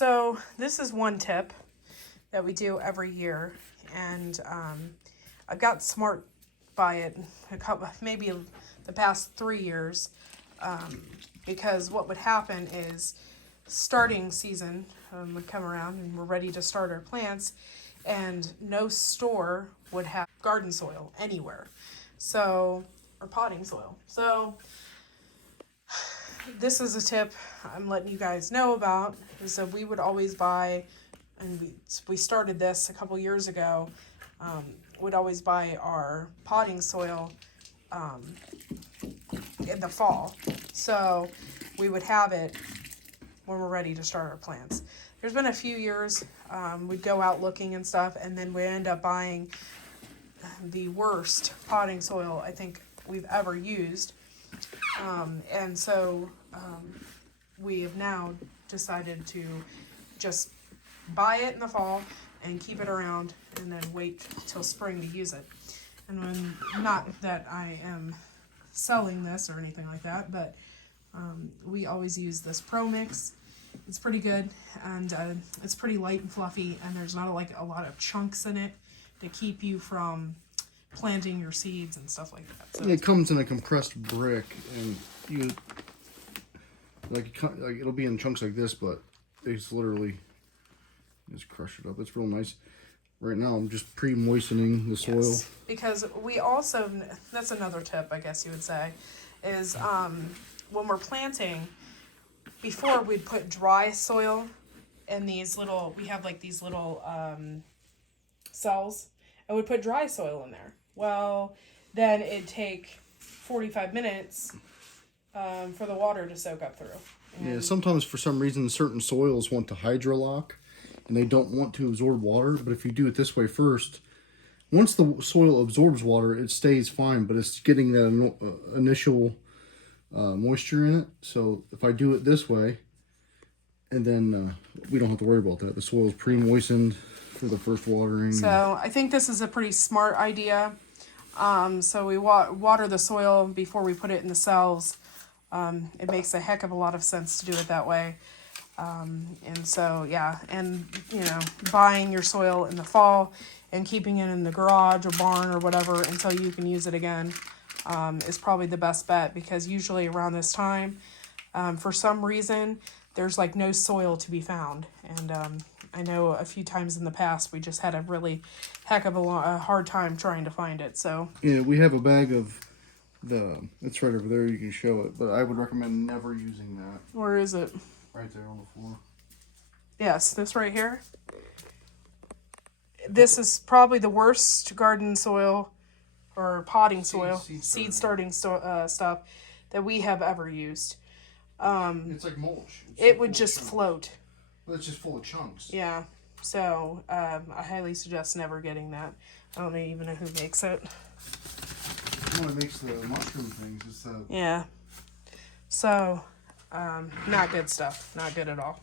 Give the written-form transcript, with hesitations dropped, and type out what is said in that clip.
So this is one tip that we do every year, and I got smart by it maybe the past 3 years, because what would happen is starting season would come around and we're ready to start our plants, and no store would have garden soil anywhere, so or potting soil. So this is a tip I'm letting you guys know about, is that we would always buy, and we started this a couple years ago, would always buy our potting soil in the fall. So we would have it when we're ready to start our plants. There's been a few years we'd go out looking and stuff, and then we end up buying the worst potting soil I think we've ever used. And so we have now decided to just buy it in the fall and keep it around, and then wait till spring to use it. And when, not that I am selling this or anything like that, but we always use this Pro Mix. It's pretty good, and it's pretty light and fluffy, and there's not like a lot of chunks in it to keep you from planting your seeds and stuff like that. So it comes in a compressed brick, and you like it'll be in chunks like this, but it's literally just crush it up. It's real nice. Right now I'm just pre-moistening the soil. Yes, because we also, that's another tip I guess you would say, is when we're planting, before we'd put dry soil in these little, we have like these little cells, and we'd put dry soil in there. Well, then it'd take 45 minutes for the water to soak up through. And yeah, sometimes for some reason certain soils want to hydrolock, and they don't want to absorb water. But if you do it this way first, once the soil absorbs water, it stays fine, but it's getting that initial moisture in it. So if I do it this way, and then we don't have to worry about that. The soil is pre-moistened for the first watering. So I think this is a pretty smart idea. So we water the soil before we put it in the cells. It makes a heck of a lot of sense to do it that way. And so, yeah, and, you know, buying your soil in the fall and keeping it in the garage or barn or whatever until you can use it again is probably the best bet, because usually around this time, for some reason, there's like no soil to be found. And I know a few times in the past we just had a really heck of a hard time trying to find it. So yeah, we have a bag of it's right over there, you can show it, but I would recommend never using that. where is it? Right there on the floor. Yes, this right here. This is probably the worst garden soil or potting soil, seed starting stuff that we have ever used. It's like mulch. It would just float. Well, it's just full of chunks. Yeah. So I highly suggest never getting that. I don't even know who makes it. The one that makes the mushroom things. Yeah. So, not good stuff. Not good at all.